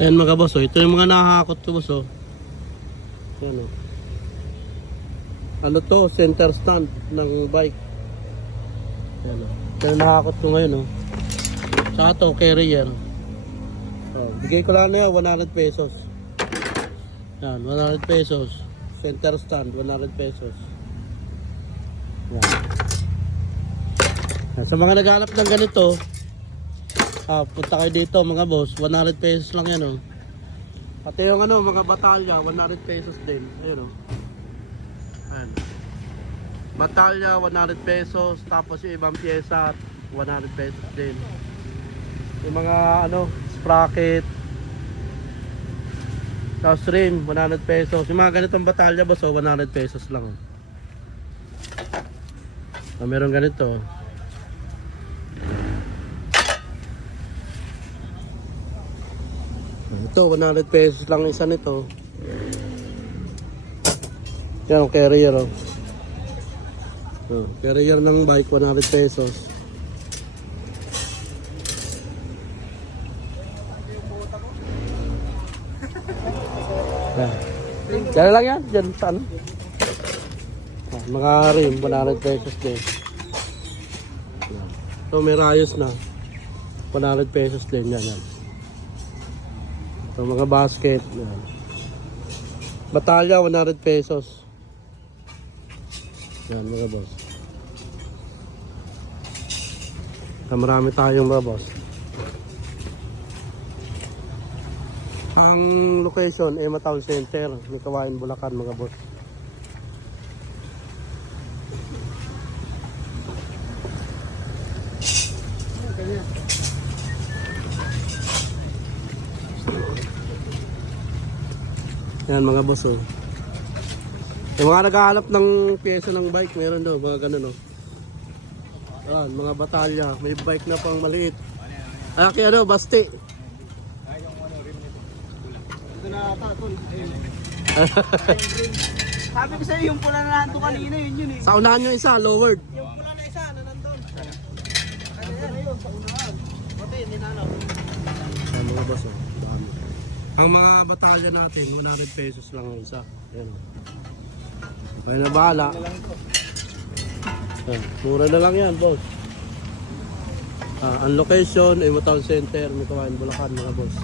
Ayan mga boss, oh. Ito yung mga nakakakot ko boss, oh. Ayan, oh. Ano to? Center stand ng bike. Ayan, oh. Ito yung nakakakot ko ngayon, oh. Saka to, carrier. Oh, bigay ko lang na yan, 100 pesos. Yan, 100 pesos. Center stand, 100 pesos. Yan. Yan. Sa mga naghanap ng ganito, punta kayo dito mga boss, 100 pesos lang yan, oh. Pati yung ano, mga batalya, 100 pesos din. Ayun, oh. Ayan. Batalya, 100 pesos. Tapos yung ibang pyesa, 100 pesos din. Yung mga ano, sprocket, tapos rim, 100 pesos. Yung mga ganitong batalya boss, oh, 100 pesos lang, oh. Meron ganito, oh. Ito, 100 pesos lang isa nito. Yan ang carrier, oh. Carrier ng bike, 100 pesos. Diyan lang yan, dyan sa ano. Mga rim, 100 pesos din. So may rayos na, 100 pesos din yan, yan. So mga basket, yan. Batalya, 100 pesos. Yan mga boss. Marami tayong mga boss. Ang location ay Town Center, may Kawayan, Bulacan mga boss. Yan mga boss, oh. Yung mga naghahanap ng pyesa ng bike, meron daw mga ganun, oh. Ayan, mga batalya, may bike na pang maliit. Ay, kaya ano, basti. Ito na ata, tol. Sabi ko sa'yo, yung pula na nandun kanina, yun eh. Sa unahan yung isa, lowered. Yung pula na isa, na nandun. Ano yan, ayun, sa unahan. Pati, ninanaw. Ayan mga boss, oh. Dami. Ang mga batalya natin, 100 pesos lang ang isa. Ayan, oh. Kaya na bahala. Ayan, mura na lang yan, boss. Ang location ay Town Center, may Kawayan, Bulacan mga boss.